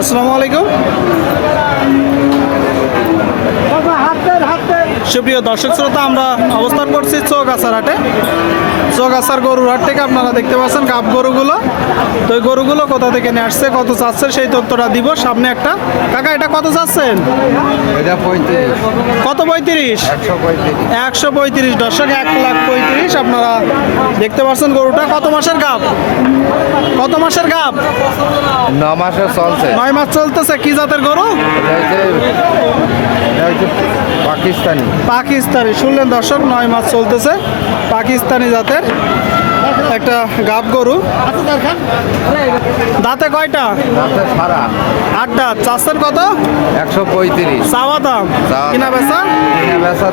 আসসালামু আলাইকুম। সুপ্রিয় দর্শক শ্রোতা আমরা অবস্থান করছি চৌগাছার হাটে। চৌগাছার গরুর হাট থেকে আপনারা দেখতে পাচ্ছেন গাব গরুগুলো। তো এই গরুগুলো কোথা থেকে নিয়ে আসছে কত চাচ্ছে সেই তথ্যটা দিব। সামনে একটা কাকা এটা কত চাচ্ছেন? এটা কত পঁয়ত্রিশ? একশো পঁয়ত্রিশ। দর্শক এক লাখ পঁয়ত্রিশ আপনারা দেখতে পাচ্ছেন গরুটা। কত মাসের গাব কত মাসের গাব ন মাসের চলছে। নয় মাস চলতেছে। কি জাতের গরু? পাকিস্তানি। পাকিস্তানি। শুনলেন দর্শক নয় মাস চলতেছে পাকিস্তানি জাতের একটা গাব গরু। দাঁতে কয়টা? আটটা। চাষের কত? একশো পঁয়ত্রিশ। চাওয়া দাম। কিনা বেচা?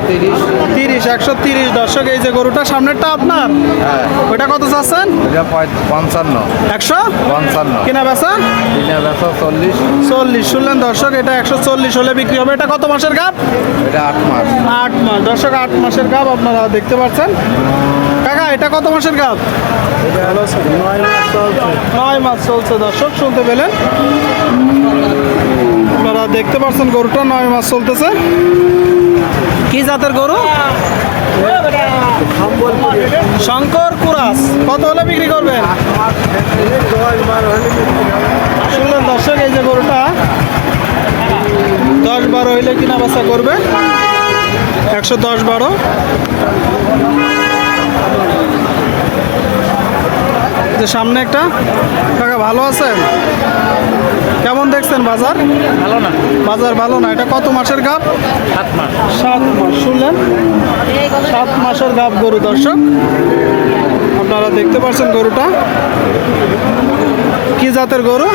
তিরিশ। তিরিশ একশো তিরিশ। দর্শক এই যে গরুটা সামনেরটা আপনার? হ্যাঁ। ওইটা কত চাচ্ছেন? পঞ্চান্ন। একশো? পঞ্চান্ন। কিনা বেচা? কিনা বেচা চল্লিশ। চল্লিশ। শুনলেন দর্শক এটা একশো চল্লিশ হলে বিক্রি হবে। এটা কত মাসের গাব? এটা আট মাস। আট মাস। দর্শক আট মাসের গাব আপনারা দেখতে পাচ্ছেন। এটা কত মাসের গাব নয় মাস চলছে। দর্শক শুনতে পেলেন? আপনারা দেখতে পাচ্ছেন গরুটা নয় মাস চলতেছে। কি জাতের গরু? শঙ্কর কুরাস। কত হলে বিক্রি করবেন? শুনলেন দর্শক এই যে গরুটা। দশ বারো হইলে কিনা বেচা করবে? একশো দশ বারো। যে সামনে একটা। কাকা ভালো আছেন? কেমন দেখছেন বাজার? ভালো না। বাজার ভালো না। এটা কত মাসের গাপ সাত মাস। সাত মাস শুনলেন? সাত মাসের গাপ গরু দর্শক। আপনারা দেখতে পাচ্ছেন গরুটা। কি জাতের গরু?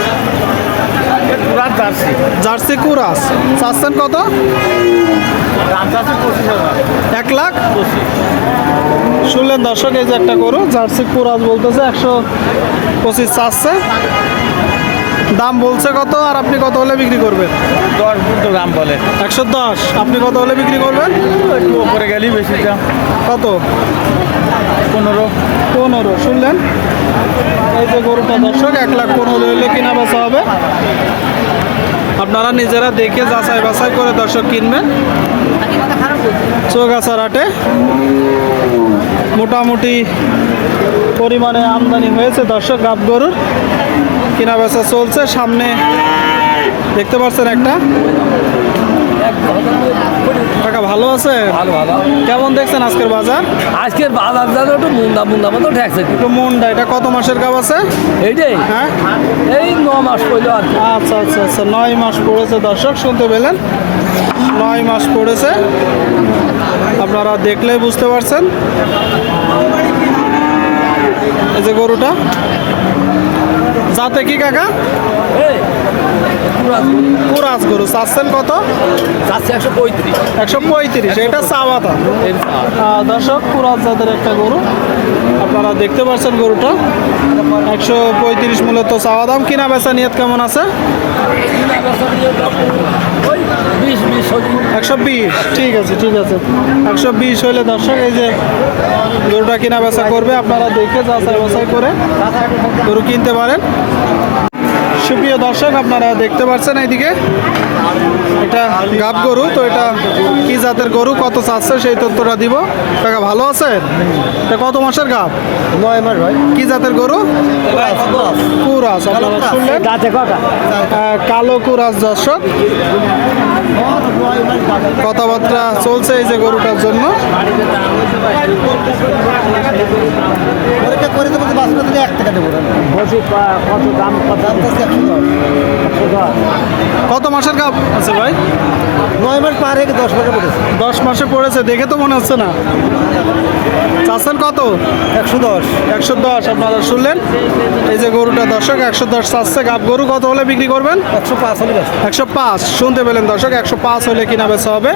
জার্সি। জার্সি কুরাস। চাচ্ছেন কত? এক লাখ? শুনলেন দর্শক এই যে একটা গরু জার্সি কুরাস বলতেছে একশো পঁচিশ চাচ্ছে। দাম বলছে কত আর আপনি কত হলে বিক্রি করবেন? দশ দাম বলে। একশো দশ। আপনি কত হলে বিক্রি করবেন? একটু ওপরে গেলেই বেশি দাম। কত? পনেরো। পনেরো শুনলেন? এই যে গরুটা দর্শক এক লাখ পনেরো হলে কিনা বেচা হবে। আপনারা নিজেরা দেখে যাচাই বাছাই করে দর্শক কিনবেন। চোখ চৌগাছার হাটে মোটামুটি পরিমাণে আমদানি হয়েছে দর্শক গাব গরুর। কেনা বেচা চলছে, সামনে দেখতে পাচ্ছেন একটা। ভালো আছে ভালো ভালো। কেমন দেখছেন আজকের বাজার? আজকের বাজার যাবে একটু মুন্দা মুন্দা মতো ঠেকছে একটু। মুন্ডা এটা কত মাসের গাব আছে? এইটাই? হ্যাঁ? এই ন মাস পড়ল আর আচ্ছা আচ্ছা আচ্ছা নয় মাস পড়েছে দর্শক শুনতে পেলেন? নয় মাস পড়েছে। আপনারা দেখলেই বুঝতে পারছেন। এই যে গরুটা। যাতে কি কাকা? কুরাস গরু। চাচ্ছেন কত? একশো পঁয়ত্রিশ। একশো পঁয়ত্রিশ। এটা চাওয়াতা দর্শক জাতের একটা গরু। আপনারা দেখতে পাচ্ছেন গরুটা। একশো পঁয়ত্রিশ মূলত চাওয়া দাম। কিনা বেচা নিয়ত কেমন আছে? একশো বিশ। ঠিক আছে ঠিক আছে। একশো বিশ হইলে দর্শক এই যে গরুটা কিনা বেচা করবে আপনারা দেখে যাচাই বাছাই করে গরু কিনতে পারেন। সুপ্রিয় দর্শক আপনারা দেখতে পাচ্ছেন এইদিকে। এটা গাব গরু তো এটা কি জাতের গরু কত চাচ্ছে সেই তথ্যটা দিব। টাকা ভালো আছে এটা কত মাসের গাব? নয় মাস ভাই। কি জাতের গরু? কুরাস। আপনারা শুনলেন? কালো কুরাস দর্শক। কথাবার্তা চলছে এই যে গরুটার জন্য। থেকে এক টাকা দেবো কত দাম কত কত মাসের গাব আছে ভাই? নয় মাস পার হয়ে দশ মাসে পড়েছে। দশ মাসে পড়েছে দেখে তো মনে হচ্ছে না। চাচ্ছেন কত? একশো দশ। একশো দশ আপনারা শুনলেন? এই যে গরুটা দর্শক একশো দশ চাচ্ছে। গাব গরু কত হলে বিক্রি করবেন? একশো পাঁচ হলে একশো পাঁচ শুনতে পেলেন দর্শক একশো পাঁচ হলে কিনা বেচা হবে।